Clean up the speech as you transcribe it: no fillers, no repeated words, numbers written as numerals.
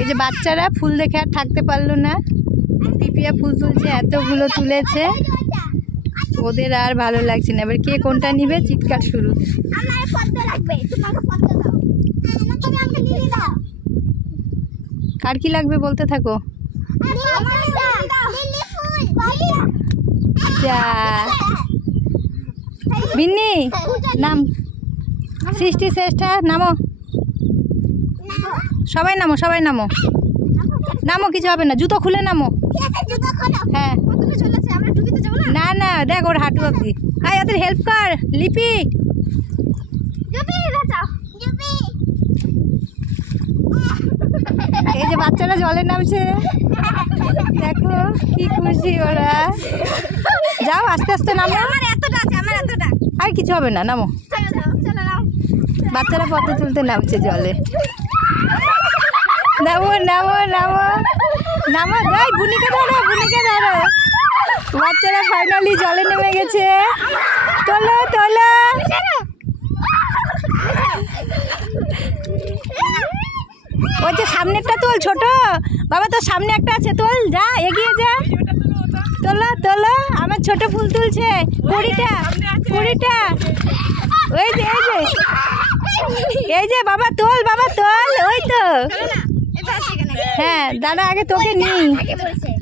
এই যে বাচ্চারা ফুল দেখে আর থাকতে পারলো না, পিপিয়া ফুল তুলছে, এতগুলো তুলেছে, ওদের আর ভালো লাগছে না। এবার কে কোনটা নিবে চিৎকার শুরু। কার কি লাগবে বলতে থাকো। বিন্নি নাম, সৃষ্টি শ্রেষ্ঠা নামো, সবাই নামো, সবাই নামো, নামো, কিছু হবে না, জুতো খুলে নামো। হ্যাঁ না না দেখ ওর হাঁটু অব্দি। আয় ওদের হেল্প কর লিপি। এই যে বাচ্চারা জলে নামছে, দেখো কি খুশি ওরা। যাও আস্তে আস্তে নামো, আর কিছু হবে না, নামো। বাচ্চারা পথে তুলতে নামছে জলে। নামো নামো নামো নামো, যাই বুনিকে ধরো, বুনিকে ধরো। বাচ্চারা ফাইনালি জলে নেমে গেছে। তোলো তোলো, ওই যে সামনেরটা তোল, ছোট বাবা তোর সামনে একটা আছে, তোল, যা এগিয়ে যা, তোলো তোলো। আমার ছোট ফুল তুলছে, কুড়িটা কুড়িটা। ওই যে এই যে এই যে বাবা তোল, বাবা তোল, ওই তো। হ্যাঁ দাঁড়া আগে তোকে নিই।